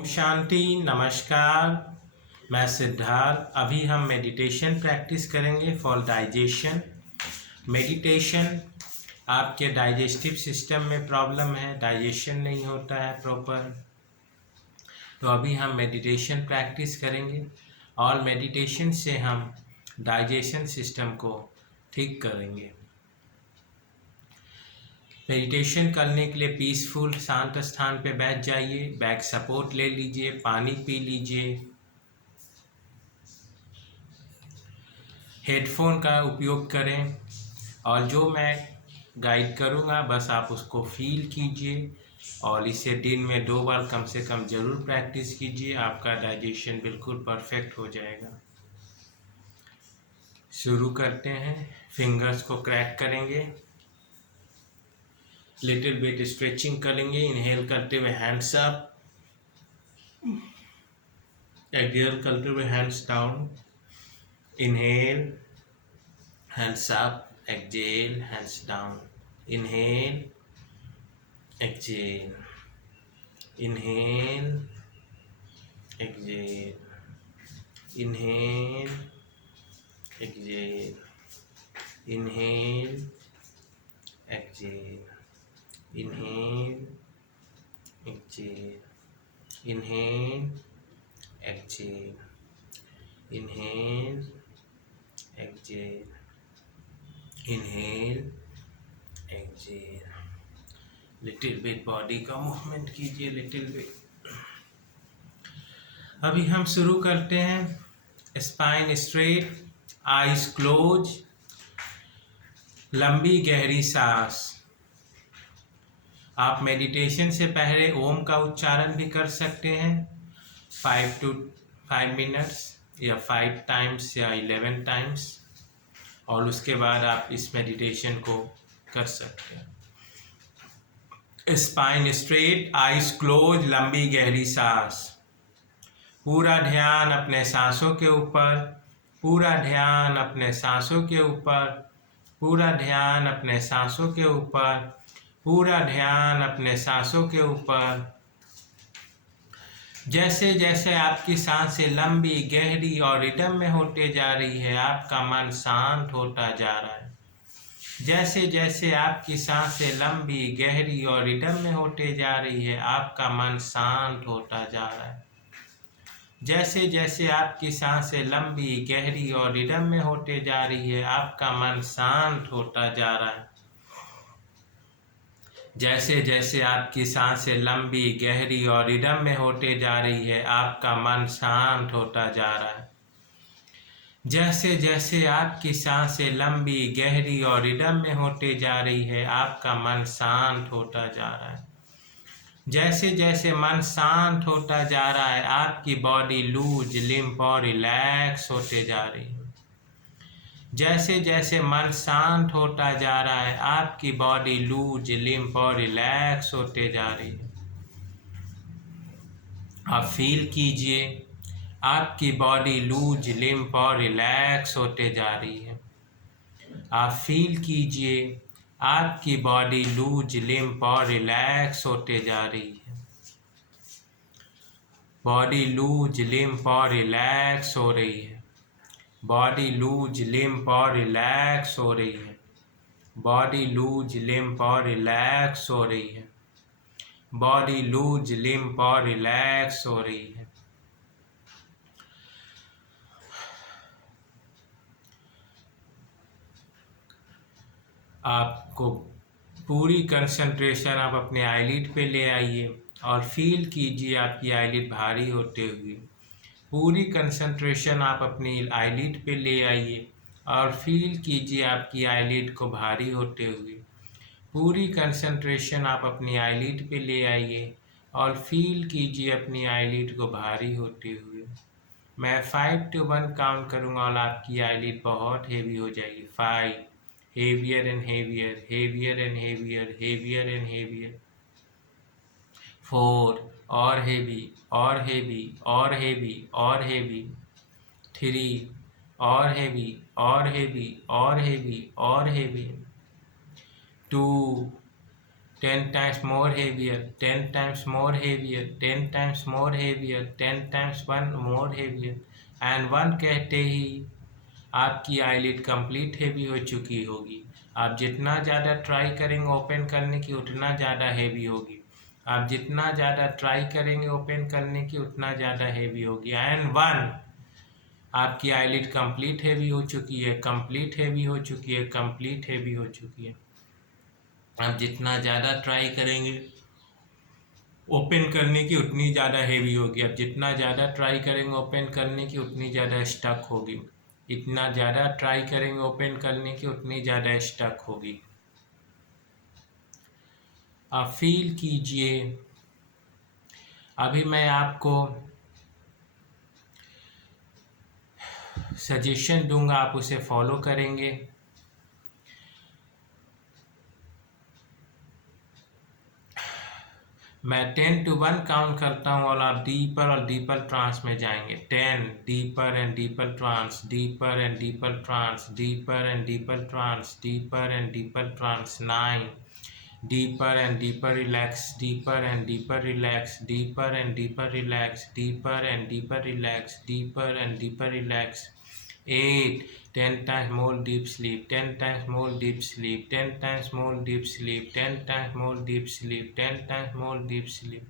ओम शांति। नमस्कार, मैं सिद्धार्थ। अभी हम मेडिटेशन प्रैक्टिस करेंगे फॉर डाइजेशन। मेडिटेशन, आपके डाइजेस्टिव सिस्टम में प्रॉब्लम है, डाइजेशन नहीं होता है प्रॉपर, तो अभी हम मेडिटेशन प्रैक्टिस करेंगे और मेडिटेशन से हम डाइजेशन सिस्टम को ठीक करेंगे। मेडिटेशन करने के लिए पीसफुल शांत स्थान पे बैठ जाइए, बैक सपोर्ट ले लीजिए, पानी पी लीजिए, हेडफोन का उपयोग करें और जो मैं गाइड करूँगा बस आप उसको फील कीजिए और इसे दिन में 2 बार कम से कम ज़रूर प्रैक्टिस कीजिए। आपका डाइजेशन बिल्कुल परफेक्ट हो जाएगा। शुरू करते हैं। फिंगर्स को क्रैक करेंगे, लिटिल बिट स्ट्रेचिंग करेंगे। इनहेल करते हुए हैंड्स अप, एक्सहेल करते हुए hands down. Inhale, hands up, exhale, hands down. Inhale, exhale, inhale, exhale, inhale, exhale, inhale, exhale, inhale, exhale, inhale, exhale, inhale, exhale, inhale, exhale. Little bit body का movement कीजिए, little bit. अभी हम शुरू करते हैं। Spine straight, eyes close, लंबी गहरी सांस। आप मेडिटेशन से पहले ओम का उच्चारण भी कर सकते हैं 5 मिनट्स या 5 टाइम्स या 11 टाइम्स, और उसके बाद आप इस मेडिटेशन को कर सकते हैं। स्पाइन स्ट्रेट, आइज क्लोज, लंबी गहरी सांस। पूरा ध्यान अपने सांसों के ऊपर, पूरा ध्यान अपने सांसों के ऊपर, पूरा ध्यान अपने सांसों के ऊपर, पूरा ध्यान अपने सांसों के ऊपर। जैसे जैसे आपकी सांसें लंबी, गहरी और रिदम में होते जा रही है, आपका मन शांत होता जा रहा है। जैसे जैसे आपकी सांसें लंबी, गहरी और रिदम में होते जा रही है, आपका मन शांत होता जा रहा है। जैसे जैसे आपकी सांसें लंबी, गहरी और रिदम में होते जा रही है, आपका मन शांत होता जा रहा है। जैसे जैसे आपकी सांसें लंबी, गहरी और रिदम में होते जा रही है, आपका मन शांत होता जा रहा है। जैसे जैसे आपकी सांसें लंबी, गहरी और रिदम में होते जा रही है, आपका मन शांत होता जा रहा है। जैसे जैसे मन शांत होता जा रहा है, आपकी बॉडी लूज, लिम्प और रिलैक्स होते जा रही है। जैसे जैसे मन शांत होता जा रहा है, आपकी बॉडी लूज, लिम्प और रिलैक्स होते जा रही है। आप फील कीजिए, आपकी बॉडी लूज, लिम्प और रिलैक्स होते जा रही है। आप फील कीजिए, आपकी बॉडी लूज, लिम्प और रिलैक्स होते जा रही है। बॉडी लूज, लिम्प और रिलैक्स हो रही है। बॉडी लूज, लिम्प और रिलैक्स हो रही है। बॉडी लूज, लिम्प और रिलैक्स हो रही है। बॉडी लूज, लिम्प और रिलैक्स हो रही है। आपको पूरी कंसंट्रेशन आप अपने आईलिड पे ले आइए और फील कीजिए आपकी आईलिड भारी होते हुए। पूरी कंसंट्रेशन आप अपनी आईलिड पे ले आइए और फील कीजिए आपकी आईलिड को भारी होते हुए। पूरी कंसंट्रेशन आप अपनी आईलिड पे ले आइए और फील कीजिए अपनी आईलिड को भारी होते हुए। मैं 5 to 1 काउंट करूँगा और आपकी आईलिड बहुत हेवी हो जाएगी। 5, heavier and heavier, heavier and heavier, heavier and heavier. 4, और हेवी और हेवी और हेवी और हेवी। 3, और हेवी और हेवी और हेवी और heavy. 2, 10 times more heavier, 10 times more heavier, 10 times more heavier, 10 times one more heavier, and 1 कहते ही आपकी आईलिड कंप्लीट हेवी हो चुकी होगी। आप जितना ज़्यादा ट्राई करेंगे ओपन करने की उतना ज़्यादा हेवी होगी। आप जितना ज़्यादा ट्राई करेंगे ओपन करने की उतना ज़्यादा हेवी होगी। एंड 1 आपकी आईलिड कंप्लीट हेवी हो चुकी है, कंप्लीट हेवी हो चुकी है, कंप्लीट हेवी हो चुकी है। आप जितना ज़्यादा ट्राई करेंगे ओपन करने की उतनी ज़्यादा हेवी होगी। अब जितना ज़्यादा ट्राई करेंगे ओपन करने की उतनी ज़्यादा स्टक होगी। इतना ज़्यादा ट्राई करेंगे ओपन करने की उतनी ज़्यादा स्टक होगी। आप फील कीजिए। अभी मैं आपको सजेशन दूंगा, आप उसे फॉलो करेंगे। मैं 10 to 1 काउंट करता हूँ और आप डीपर और डीपर ट्रांस में जाएंगे। 10 deeper and deeper trance, deeper and deeper trance, deeper and deeper trance, deeper and deeper trance. 9 deeper and deeper relax, deeper and deeper relax, deeper and deeper relax, deeper and deeper relax, deeper and deeper relax. 8 10 times more deep sleep, 10 times more deep sleep, 10 times more deep sleep, 10 times more deep sleep, 10 times more deep sleep.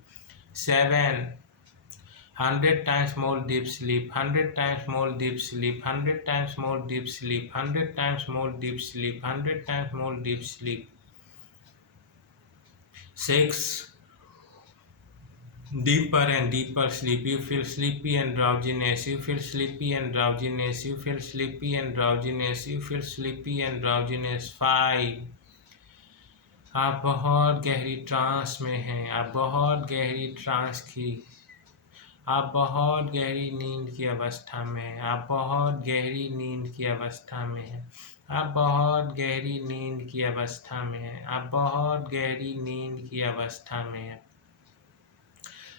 7 100 times more deep sleep, 100 times more deep sleep, 100 times more deep sleep, 100 times more deep sleep, 100 times more deep sleep. 6 deeper and deeper sleep. You feel sleepy and drowsiness, you feel sleepy and drowsiness, you feel sleepy and drowsiness, you feel sleepy and drowsiness. 5 आप बहुत गहरी trans में हैं, आप बहुत गहरी trans की, आप बहुत गहरी नींद की अवस्था में हैं, आप बहुत गहरी नींद की अवस्था में हैं, आप बहुत गहरी नींद की अवस्था में हैं, आप बहुत गहरी नींद की अवस्था में हैं,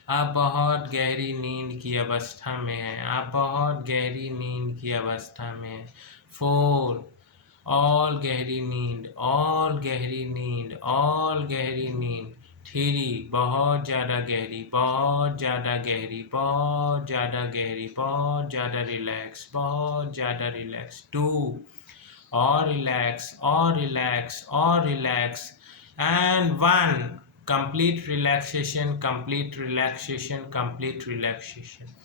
आप बहुत गहरी नींद की अवस्था में हैं, आप बहुत गहरी नींद की अवस्था में हैं। 4 ऑल गहरी नींद, ऑल गहरी नींद, ऑल गहरी नींद। 3 बहुत ज़्यादा गहरी, बहुत ज़्यादा गहरी, बहुत ज़्यादा गहरी, बहुत ज़्यादा रिलैक्स, बहुत ज़्यादा रिलैक्स। 2 और रिलैक्स, और रिलैक्स, और relax. And 1 complete relaxation, complete relaxation, complete relaxation.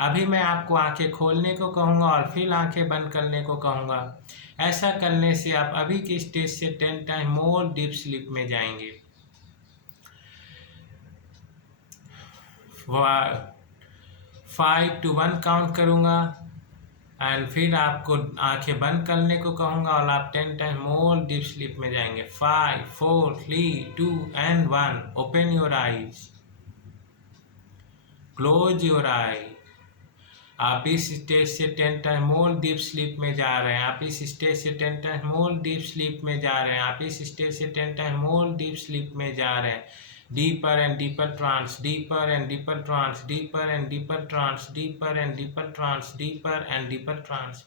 अभी मैं आपको आंखें खोलने को कहूँगा और फिर आंखें बंद करने को कहूँगा। ऐसा करने से आप अभी के स्टेज से 10 टाइम मोर डीप स्लीप में जाएंगे। 5 to 1 काउंट करूँगा एंड फिर आपको आंखें बंद करने को कहूँगा और आप 10 टाइम मोर डीप स्लीप में जाएंगे। 5 4 3 2 and 1 open your eyes, close your eye. आप इस स्टेज से 10 टाइम मोर डीप स्लीप में जा रहे हैं, आप इस स्टेज से 10 टाइम मोर डीप स्लीप में जा रहे हैं, आप इस स्टेज से 10 टाइम मोर डीप स्लीप में जा रहे हैं। Deeper and deeper trance, deeper and deeper trance, deeper and deeper trance, deeper and deeper trance, deeper and deeper trance.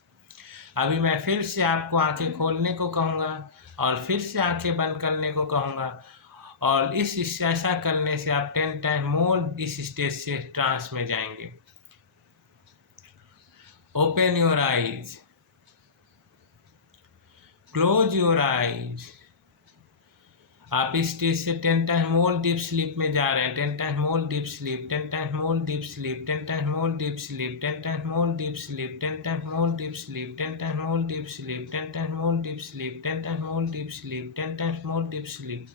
अभी मैं फिर से आपको आंखें खोलने को कहूँगा और फिर से आंखें बंद करने को कहूँगा और इस ऐसा करने से आप 10 टाइम मोर इस स्टेज से ट्रांस में जाएंगे। Open your eyes, close your eyes. आप इस स्टेज से 10 टाइम मोर डीप स्लीप में जा रहे हैं। 10 time more deep sleep, 10 time more deep sleep, 10 time more deep sleep, 10 time more deep sleep, 10 time more deep sleep, 10 time more deep sleep, 10 time more deep sleep, 10 time more deep sleep, 10 time more deep sleep,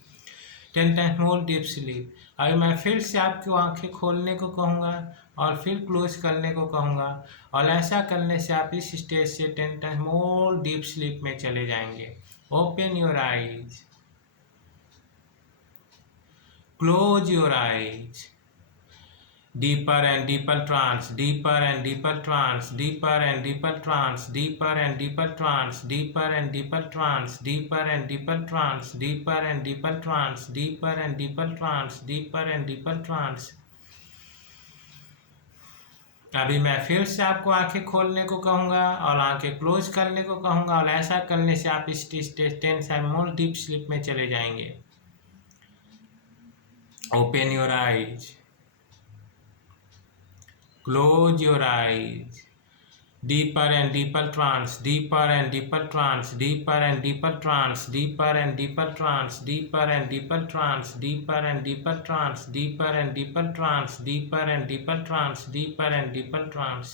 10 time more deep sleep. अभी मैं फिर से आपकी आंखें खोलने को कहूँगा और फिर क्लोज करने को कहूँगा और ऐसा करने से आप इस स्टेज से 10 टाइम मोर डीप स्लीप में चले जाएंगे। Open your eyes, close your eyes. Deeper and deeper trance, deeper and deeper trance, deeper and deeper trance, deeper and deeper trance, deeper and deeper trance, deeper and deeper trance, deeper and deeper trance, deeper and deeper trance, deeper and deeper trance. अभी मैं फिर से आपको आंखें खोलने को कहूँगा और आंखें क्लोज करने को कहूँगा और ऐसा करने से आप इस 10 टाइम मोर डीप स्लीप में चले जाएंगे। Open your eyes. Close your eyes. Deeper and deeper trance, deeper and deeper trance, deeper and deeper trance, deeper and deeper trance, deeper and deeper trance, deeper and deeper trance, deeper and deeper trance, deeper and deeper trance, deeper and deeper trance.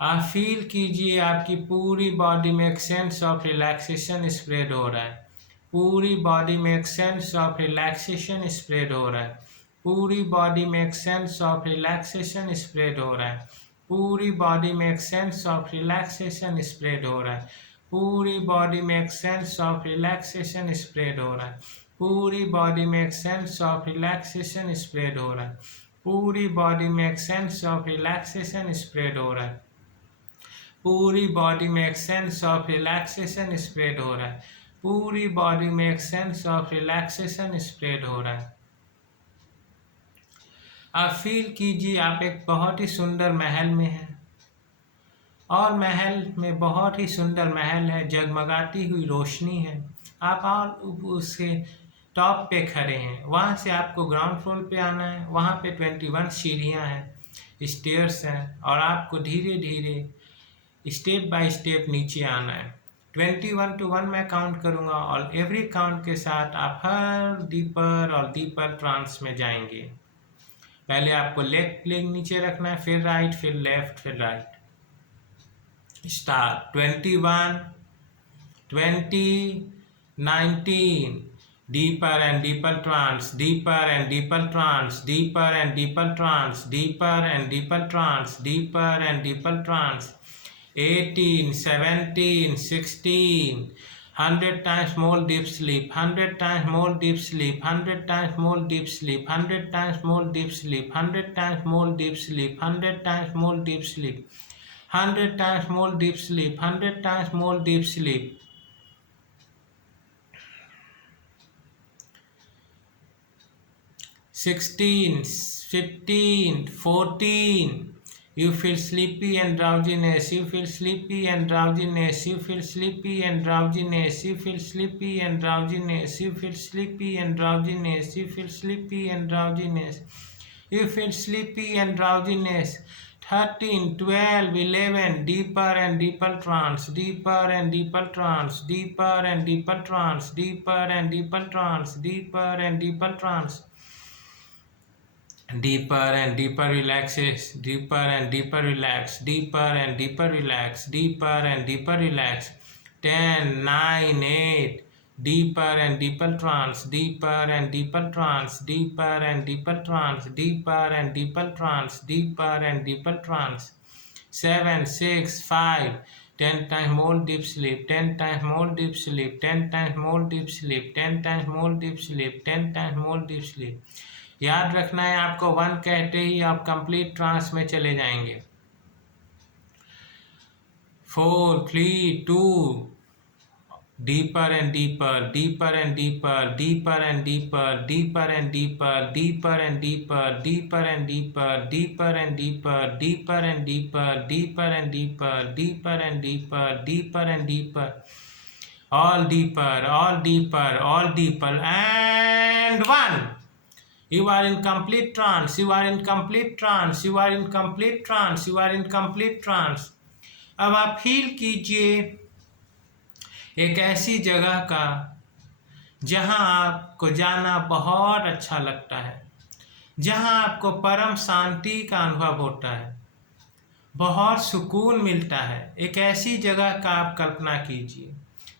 आप feel कीजिए आपकी पूरी body में एक sense of relaxation spread हो रहा है, पूरी बॉडी में एक सेंस ऑफ रिलैक्सेशन स्प्रेड हो रहा है, पूरी बॉडी में एक सेंस ऑफ रिलैक्सेशन स्प्रेड हो रहा है, पूरी बॉडी में एक सेंस ऑफ रिलैक्सेशन स्प्रेड हो रहा है, पूरी बॉडी में एक सेंस ऑफ रिलैक्सेशन स्प्रेड हो रहा है, पूरी बॉडी में एक सेंस ऑफ रिलैक्सेशन स्प्रेड हो रहा है, पूरी बॉडी में एक सेंस ऑफ रिलैक्सेशन स्प्रेड हो रहा है, पूरी बॉडी में एक सेंस ऑफ रिलैक्सेशन स्प्रेड हो रहा है, पूरी बॉडी में एक सेंस ऑफ रिलैक्सेशन स्प्रेड हो रहा है। आप फील कीजिए आप एक बहुत ही सुंदर महल में हैं और महल में बहुत ही सुंदर महल है, जगमगाती हुई रोशनी है। आप और उसके टॉप पे खड़े हैं, वहाँ से आपको ग्राउंड फ्लोर पे आना है, वहाँ पे 21 सीढ़ियाँ हैं, स्टेयर्स हैं और आपको धीरे धीरे स्टेप बाय स्टेप नीचे आना है। 21 to 1 मैं काउंट करूँगा और एवरी काउंट के साथ आप हर डीपर और डीपर ट्रांस में जाएंगे। पहले आपको लेफ्ट लेग नीचे रखना है, फिर राइट, फिर लेफ्ट, फिर right. Start. 21, 20, 19, deeper and deeper trance, deeper and deeper trance, deeper and deeper trance, deeper and deeper trance, deeper and deeper trance. 18, 17, 16, 100 times more deep sleep, 100 times more deep sleep, 100 times more deep sleep, 100 times more deep sleep, 100 times more deep sleep, 100 times more deep sleep, 100 times more deep sleep, 100 times more deep sleep. 16, 15, 14. You feel sleepy and drowsiness, you feel sleepy and drowsiness, you feel sleepy and drowsiness, you feel sleepy and drowsiness, you feel sleepy and drowsiness, you feel sleepy and drowsiness, you feel sleepy and drowsiness. 13, 12, 11, deeper and deeper trance, deeper and deeper trance, deeper and deeper trance, deeper and deeper trance, deeper and deeper trance. Deeper and deeper relaxes, deeper and deeper relax, deeper and deeper relax, deeper and deeper relax. 10, 9, 8, deeper and deeper trance, deeper and deeper trance, deeper and deeper trance, deeper and deeper trance, deeper and deeper trance. 7, 6, 5, 10 times more deep sleep, 10 times more deep sleep, 10 times more deep sleep, 10 times more deep sleep, 10 times more deep sleep. याद रखना है आपको 1 कहते ही आप complete trans में चले जाएंगे। 4, 3, 2, deeper and deeper, deeper and deeper, deeper and deeper, deeper and deeper, deeper and deeper, deeper and deeper, deeper and deeper, deeper and deeper, deeper and deeper, deeper and deeper, deeper and deeper, all deeper, all deeper, all deeper, and 1. You are in complete trance, you are in complete trance, you are in complete trance, you are in complete trance. अब आप feel कीजिए एक ऐसी जगह का जहां आपको जाना बहुत अच्छा लगता है, जहां आपको परम शांति का अनुभव होता है, बहुत सुकून मिलता है। एक ऐसी जगह का आप कल्पना कीजिए,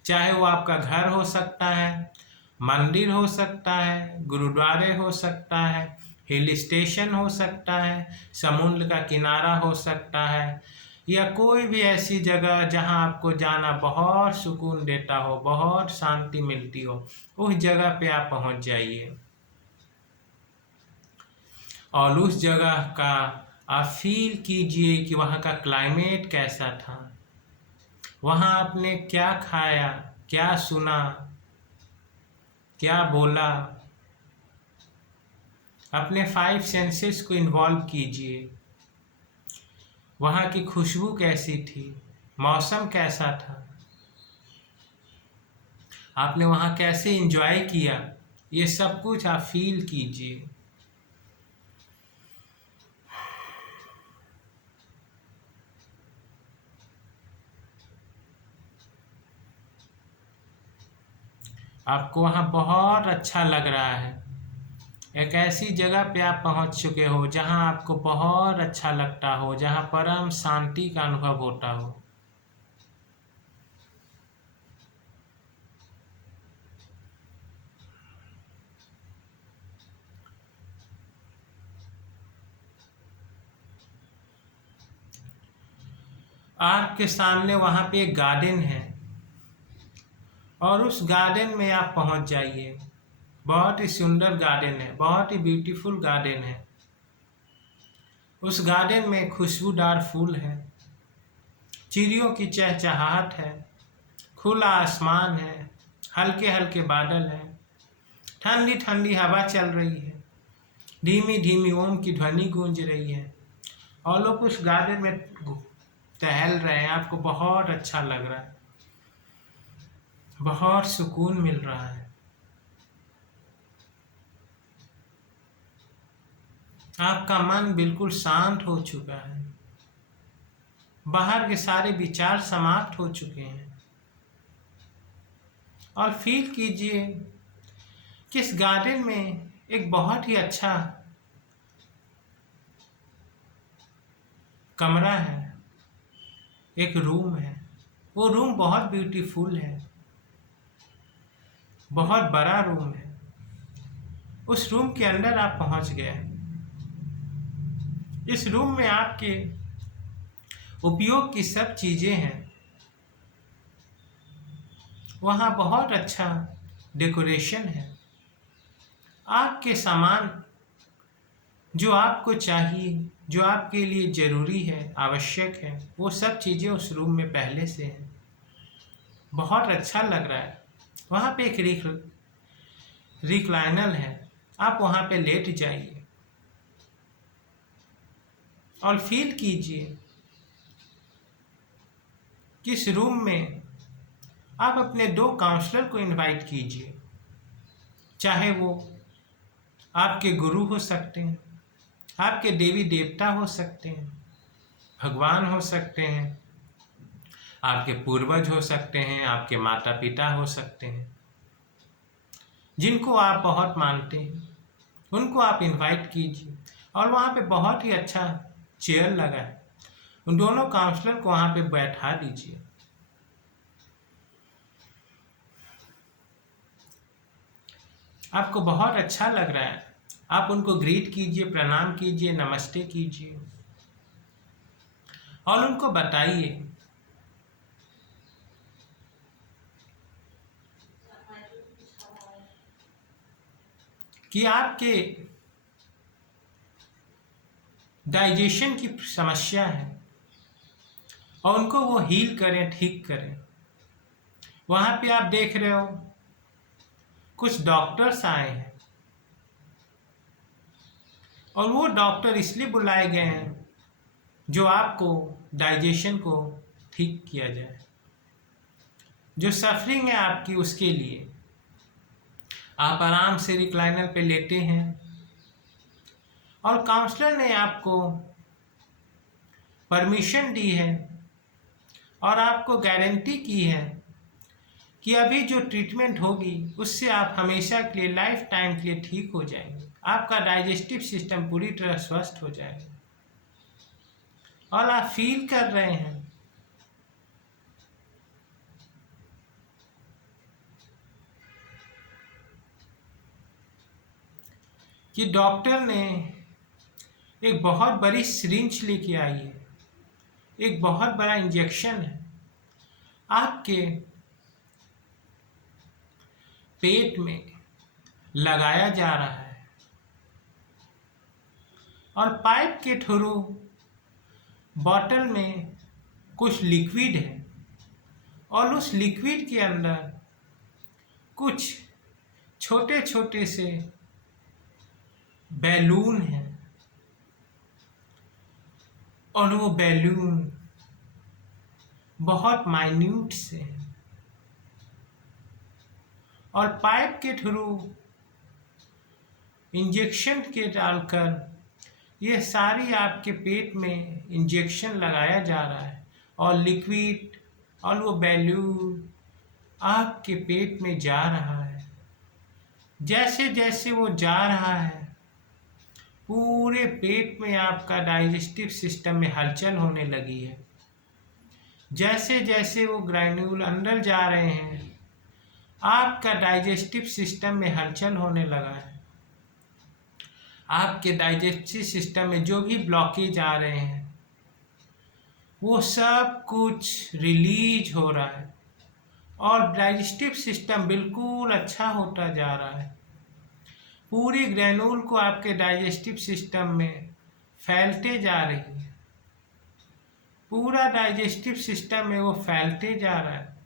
चाहे वो आपका घर हो सकता है, मंदिर हो सकता है, गुरुद्वारे हो सकता है, हिल स्टेशन हो सकता है, समुद्र का किनारा हो सकता है, या कोई भी ऐसी जगह जहां आपको जाना बहुत सुकून देता हो, बहुत शांति मिलती हो, उस जगह पे आप पहुंच जाइए और उस जगह का आप फील कीजिए कि वहाँ का क्लाइमेट कैसा था, वहाँ आपने क्या खाया, क्या सुना, क्या बोला। अपने 5 सेंसेस को इन्वॉल्व कीजिए। वहाँ की खुशबू कैसी थी, मौसम कैसा था, आपने वहाँ कैसे एंजॉय किया, ये सब कुछ आप फील कीजिए। आपको वहाँ बहुत अच्छा लग रहा है। एक ऐसी जगह पे आप पहुँच चुके हो जहाँ आपको बहुत अच्छा लगता हो, जहाँ परम शांति का अनुभव होता हो। आपके सामने वहाँ पे एक गार्डन है और उस गार्डन में आप पहुँच जाइए। बहुत ही सुंदर गार्डन है, बहुत ही ब्यूटीफुल गार्डन है। उस गार्डन में खुशबूदार फूल है, चिड़ियों की चहचहाहट है, खुला आसमान है, हल्के हल्के बादल हैं, ठंडी ठंडी हवा चल रही है, धीमी धीमी ओम की ध्वनि गूंज रही है और लोग उस गार्डन में टहल रहे हैं। आपको बहुत अच्छा लग रहा है, बहुत सुकून मिल रहा है। आपका मन बिल्कुल शांत हो चुका है, बाहर के सारे विचार समाप्त हो चुके हैं। और फील कीजिए कि इस गार्डन में एक बहुत ही अच्छा कमरा है, एक रूम है। वो रूम बहुत ब्यूटीफुल है, बहुत बड़ा रूम है। उस रूम के अंदर आप पहुंच गए। इस रूम में आपके उपयोग की सब चीजें हैं। वहाँ बहुत अच्छा डेकोरेशन है। आपके सामान जो आपको चाहिए, जो आपके लिए जरूरी है, आवश्यक है, वो सब चीजें उस रूम में पहले से हैं। बहुत अच्छा लग रहा है। वहाँ पे एक रिक्लाइनर है, आप वहाँ पे लेट जाइए और फील कीजिए कि इस रूम में आप अपने 2 काउंसलर को इनवाइट कीजिए। चाहे वो आपके गुरु हो सकते हैं, आपके देवी देवता हो सकते हैं, भगवान हो सकते हैं, आपके पूर्वज हो सकते हैं, आपके माता पिता हो सकते हैं, जिनको आप बहुत मानते हैं, उनको आप इनवाइट कीजिए। और वहाँ पे बहुत ही अच्छा चेयर लगा है, उन दोनों काउंसलर को वहाँ पे बैठा दीजिए। आपको बहुत अच्छा लग रहा है, आप उनको ग्रीट कीजिए, प्रणाम कीजिए, नमस्ते कीजिए और उनको बताइए कि आपके डाइजेशन की समस्या है और उनको वो हील करें, ठीक करें। वहाँ पे आप देख रहे हो कुछ डॉक्टर्स आए हैं और वो डॉक्टर इसलिए बुलाए गए हैं जो आपको डाइजेशन को ठीक किया जाए, जो सफरिंग है आपकी उसके लिए। आप आराम से रिक्लाइनर पे लेटे हैं और काउंसलर ने आपको परमिशन दी है और आपको गारंटी की है कि अभी जो ट्रीटमेंट होगी उससे आप हमेशा के लिए, लाइफ टाइम के लिए ठीक हो जाएंगे। आपका डाइजेस्टिव सिस्टम पूरी तरह स्वस्थ हो जाएगा और आप फील कर रहे हैं कि डॉक्टर ने एक बहुत बड़ी सिरिंज लेके आई है, एक बहुत बड़ा इंजेक्शन है, आपके पेट में लगाया जा रहा है और पाइप के थ्रू बॉटल में कुछ लिक्विड है और उस लिक्विड के अंदर कुछ छोटे छोटे से बैलून है और वो बैलून बहुत माइन्यूट से है और पाइप के थ्रू इंजेक्शन के डालकर ये सारी आपके पेट में इंजेक्शन लगाया जा रहा है और लिक्विड और वो बैलून आपके पेट में जा रहा है। जैसे जैसे वो जा रहा है पूरे पेट में आपका डाइजेस्टिव सिस्टम में हलचल होने लगी है। जैसे जैसे वो ग्रैन्यूल अंदर जा रहे हैं आपका डाइजेस्टिव सिस्टम में हलचल होने लगा है। आपके डाइजेस्टिव सिस्टम में जो भी ब्लॉकेज आ रहे हैं वो सब कुछ रिलीज हो रहा है और डाइजेस्टिव सिस्टम बिल्कुल अच्छा होता जा रहा है। पूरी ग्रैन्यूल को आपके डाइजेस्टिव सिस्टम में फैलते जा रही है। पूरा डाइजेस्टिव सिस्टम में वो फैलते जा रहा है।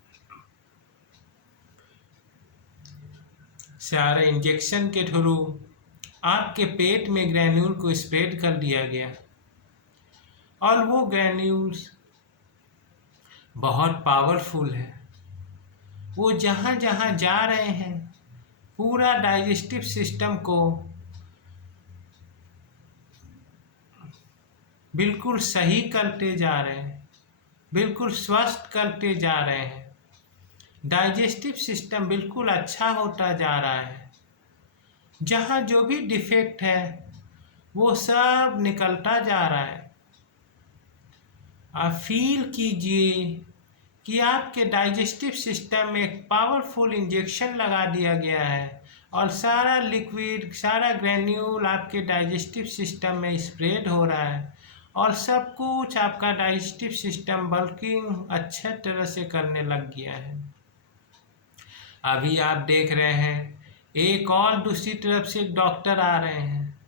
सारे इंजेक्शन के थ्रू आपके पेट में ग्रैन्यूल को स्प्रेड कर दिया गया और वो ग्रैन्यूल्स बहुत पावरफुल है। वो जहाँ जहाँ जा रहे हैं पूरा डाइजेस्टिव सिस्टम को बिल्कुल सही करते जा रहे हैं, बिल्कुल स्वस्थ करते जा रहे हैं। डाइजेस्टिव सिस्टम बिल्कुल अच्छा होता जा रहा है। जहाँ जो भी डिफेक्ट है वो सब निकलता जा रहा है। आप फील कीजिए कि आपके डाइजेस्टिव सिस्टम में एक पावरफुल इंजेक्शन लगा दिया गया है और सारा लिक्विड, सारा ग्रैन्यूल आपके डाइजेस्टिव सिस्टम में स्प्रेड हो रहा है और सब कुछ आपका डाइजेस्टिव सिस्टम वर्किंग अच्छे तरह से करने लग गया है। अभी आप देख रहे हैं एक और दूसरी तरफ से एक डॉक्टर आ रहे हैं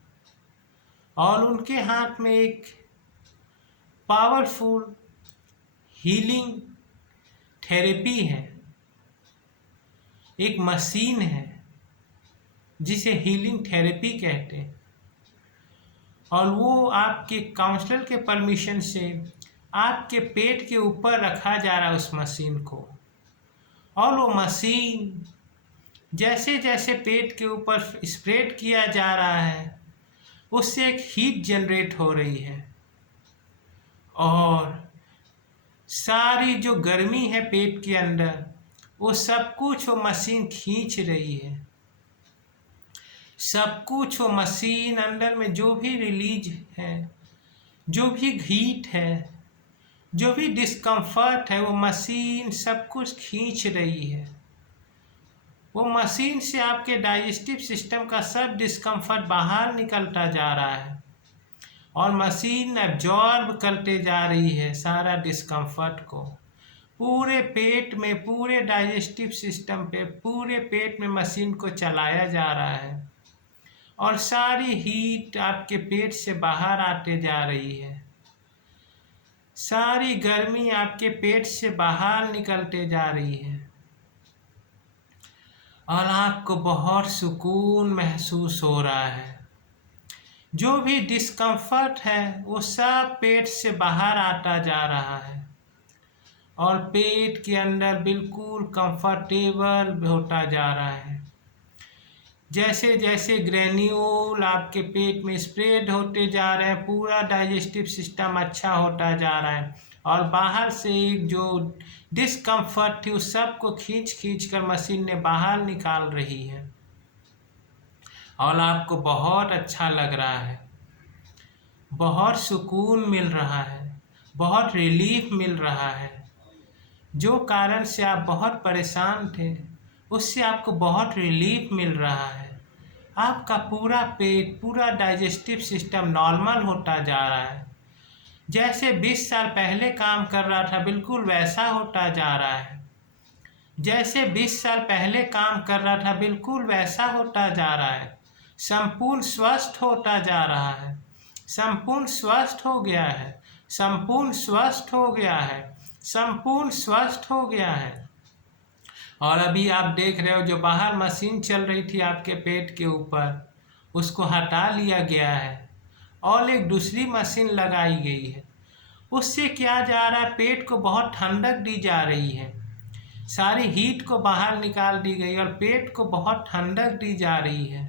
और उनके हाथ में एक पावरफुल हीलिंग थेरेपी है, एक मशीन है जिसे हीलिंग थेरेपी कहते हैं और वो आपके काउंसलर के परमिशन से आपके पेट के ऊपर रखा जा रहा है उस मशीन को। और वो मशीन जैसे जैसे पेट के ऊपर स्प्रेड किया जा रहा है उससे एक हीट जनरेट हो रही है और सारी जो गर्मी है पेट के अंदर वो सब कुछ वो मशीन खींच रही है। सब कुछ वो मशीन अंदर में जो भी रिलीज है, जो भी हीट है, जो भी डिस्कम्फर्ट है वो मशीन सब कुछ खींच रही है। वो मशीन से आपके डाइजेस्टिव सिस्टम का सब डिस्कम्फर्ट बाहर निकलता जा रहा है और मशीन एब्जॉर्ब करते जा रही है सारा डिस्कम्फर्ट को। पूरे पेट में, पूरे डाइजेस्टिव सिस्टम पे, पूरे पेट में मशीन को चलाया जा रहा है और सारी हीट आपके पेट से बाहर आते जा रही है। सारी गर्मी आपके पेट से बाहर निकलते जा रही है और आपको बहुत सुकून महसूस हो रहा है। जो भी डिस्कम्फर्ट है वो सब पेट से बाहर आता जा रहा है और पेट के अंदर बिल्कुल कंफर्टेबल होता जा रहा है। जैसे जैसे ग्रैन्यूल आपके पेट में स्प्रेड होते जा रहे हैं पूरा डाइजेस्टिव सिस्टम अच्छा होता जा रहा है और बाहर से जो डिस्कम्फर्ट थी उस सब को खींच खींच कर मशीन ने बाहर निकाल रही है और आपको बहुत अच्छा लग रहा है, बहुत सुकून मिल रहा है, बहुत रिलीफ मिल रहा है। जो कारण से आप बहुत परेशान थे उससे आपको बहुत रिलीफ मिल रहा है। आपका पूरा पेट, पूरा डाइजेस्टिव सिस्टम नॉर्मल होता जा रहा है। जैसे 20 साल पहले काम कर रहा था बिल्कुल वैसा होता जा रहा है। जैसे 20 साल पहले काम कर रहा था बिल्कुल वैसा होता जा रहा है। संपूर्ण स्वस्थ होता जा रहा है, संपूर्ण स्वस्थ हो गया है, संपूर्ण स्वस्थ हो गया है, संपूर्ण स्वस्थ हो गया है। और अभी आप देख रहे हो जो बाहर मशीन चल रही थी आपके पेट के ऊपर उसको हटा लिया गया है और एक दूसरी मशीन लगाई गई है। उससे क्या जा रहा है, पेट को बहुत ठंडक दी जा रही है, सारी हीट को बाहर निकाल दी गई और पेट को बहुत ठंडक दी जा रही है